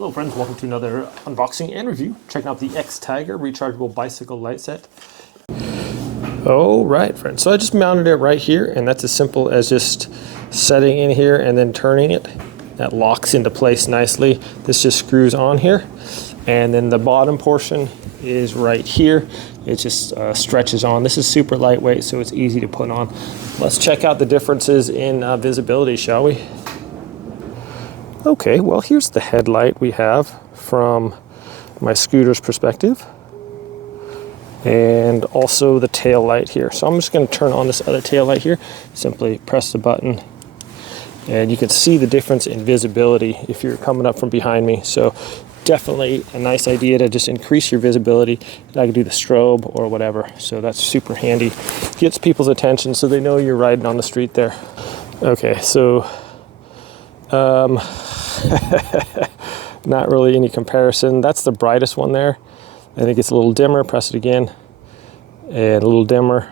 Hello friends, welcome to another unboxing and review. Checking out the Xtiger rechargeable bicycle light set. All right friends, so I just mounted it right here, and that's as simple as just setting in here and then turning it. That locks into place nicely. This just screws on here, and then the bottom portion is right here. It just stretches on. This is super lightweight, so it's easy to put on. Let's check out the differences in visibility, shall we? Okay, well here's the headlight we have from my scooter's perspective, and also the tail light here. So I'm just going to turn on this other tail light here. Simply press the button and you can see the difference in visibility if you're coming up from behind me. So definitely a nice idea to just increase your visibility. I can do the strobe or whatever, so that's super handy. Gets people's attention so they know you're riding on the street there. Okay, so not really any comparison. That's the brightest one there. I think it's a little dimmer. Press it again, and a little dimmer.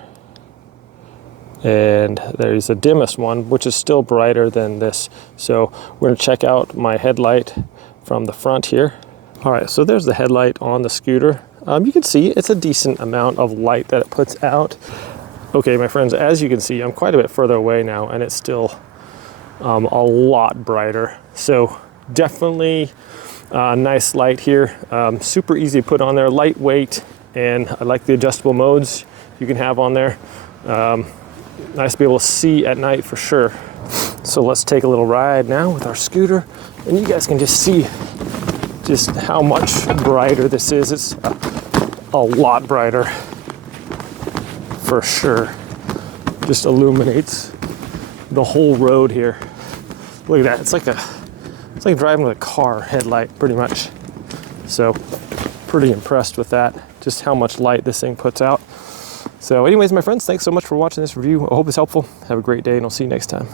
And there's the dimmest one, which is still brighter than this. So we're gonna check out my headlight from the front here. All right, so there's the headlight on the scooter. You can see it's a decent amount of light that it puts out. Okay, my friends, as you can see, I'm quite a bit further away now, and it's still a lot brighter. So definitely a nice light here. Super easy to put on there, lightweight, and I like the adjustable modes you can have on there. Nice to be able to see at night for sure. So let's take a little ride now with our scooter, and you guys can just see just how much brighter this is. It's a lot brighter for sure. Just illuminates the whole road here. Look at that. It's like driving with a car headlight pretty much. So pretty impressed with that, just how much light this thing puts out. So anyways, my friends, thanks so much for watching this review. I hope it's helpful. Have a great day, and I'll see you next time.